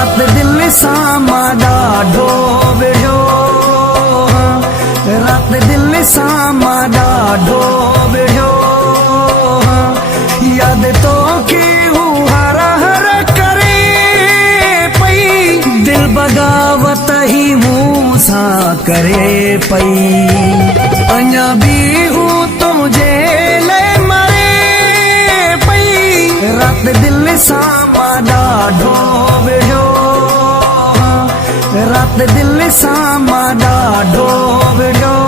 रात दिल सां मां ॾाढो विढ़ियो, रात दिल सां मां ॾाढो विढ़ियो। यादि तोखे हू हर हर करे पई, दिल बग़ावत ही मूं सां करे पई। अञा बि हू तुंहिंजे लाइ मरे पई, रात दिल सां मां ॾाढो विढ़ियो, रात दिल सां मां ॾाढो विढ़ियो।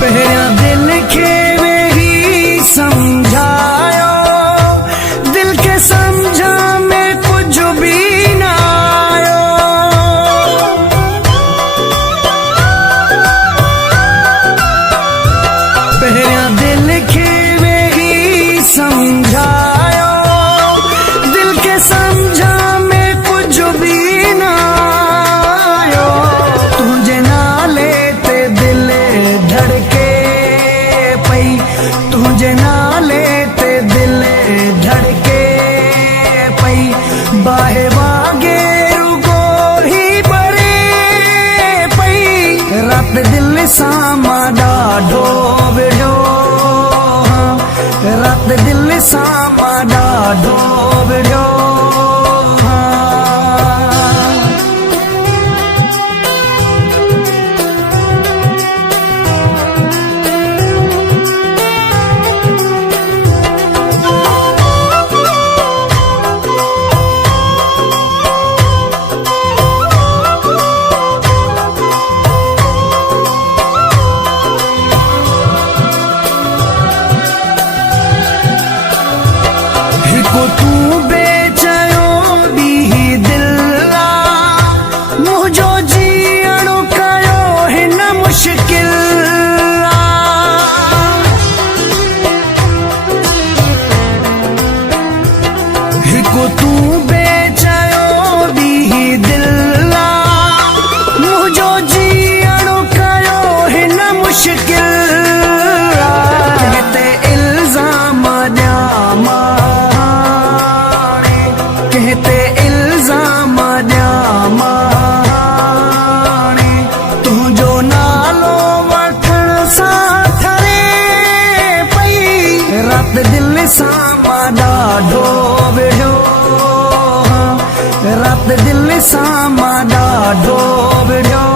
पहिरियां दिल खे वेही समझायो, दिल के समझा में कुछ भी न आयो। पहिरियां दिल खे वेही समझायो, दिल के समझा में कुछ भी न आयो। तुझे नाले ते दिल धड़के पई, तुझे नाले ते दिल धड़के पई। बाहे वागेरु गोही बरे पई, रात दिल सां मां ॾाढो विढ़ियो, रात दिल सां मां ॾाढो विढ़ियो। हिकु तूं बेचयो ॾींहुं दिल आ, मुंहिंजो जीअणो कयो हिन मुश्किल आ। हिकु तूं बेचयो ॾींहुं दिल आ, मुंहिंजो जीअणो कयो हिन मुश्किल आ। हिते इल्ज़ाम ॾियां मां, कहते इल्ज़ाम ॾियां मां, तुंहिंजो नालो वठण सां ठरे पई, रात दिल सां मां ॾाढो विढ़ियो, रात दिल सां मां ॾाढो विढ़ियो।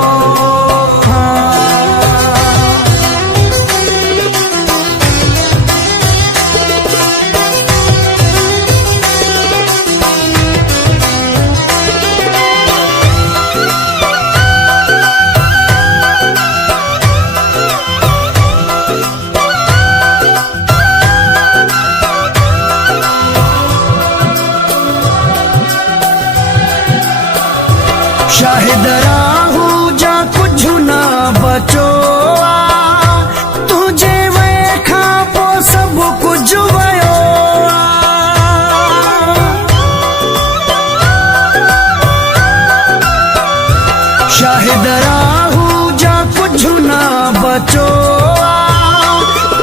शाहिद राहू जा कुछ ना बचो आ, तुझे वे खां पोइ सभु कुझु वयो आ। शाहिद राहू जा कुछ ना बचो आ,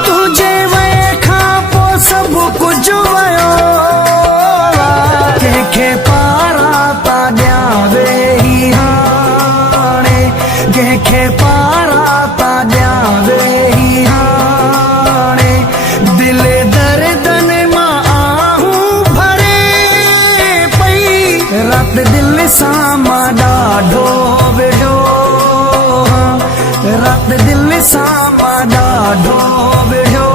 तुझे वे खां पोइ सभु कुझु वयो आ। कंहिंखे पारां था ॾियां कंहिंखे पारां था ॾियां वेही हाणे, दिल दर्दन मां आहूं भरे पई, रात दिल सां मां ॾाढो विढ़ियो, रात दिल सां मां ॾाढो विढ़ियो।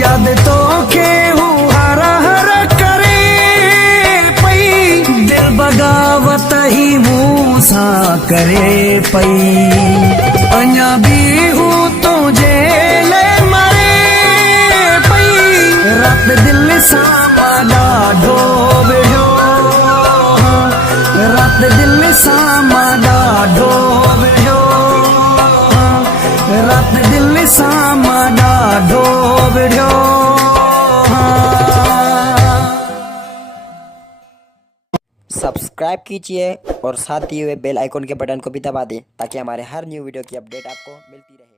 यादि तोखे हू हर हर करे पई, दिल बग़ावत ही मूं सां करे पई। अञा बि हू तुंहिंजे लाइ मरे पई, रात दिल सां मां ॾाढो विढ़ियो, रात दिल सां सब्सक्राइब कीजिए और साथ दिए हुए बेल आइकन के बटन को भी दबा दें ताकि हमारे हर न्यू वीडियो की अपडेट आपको मिलती रहे।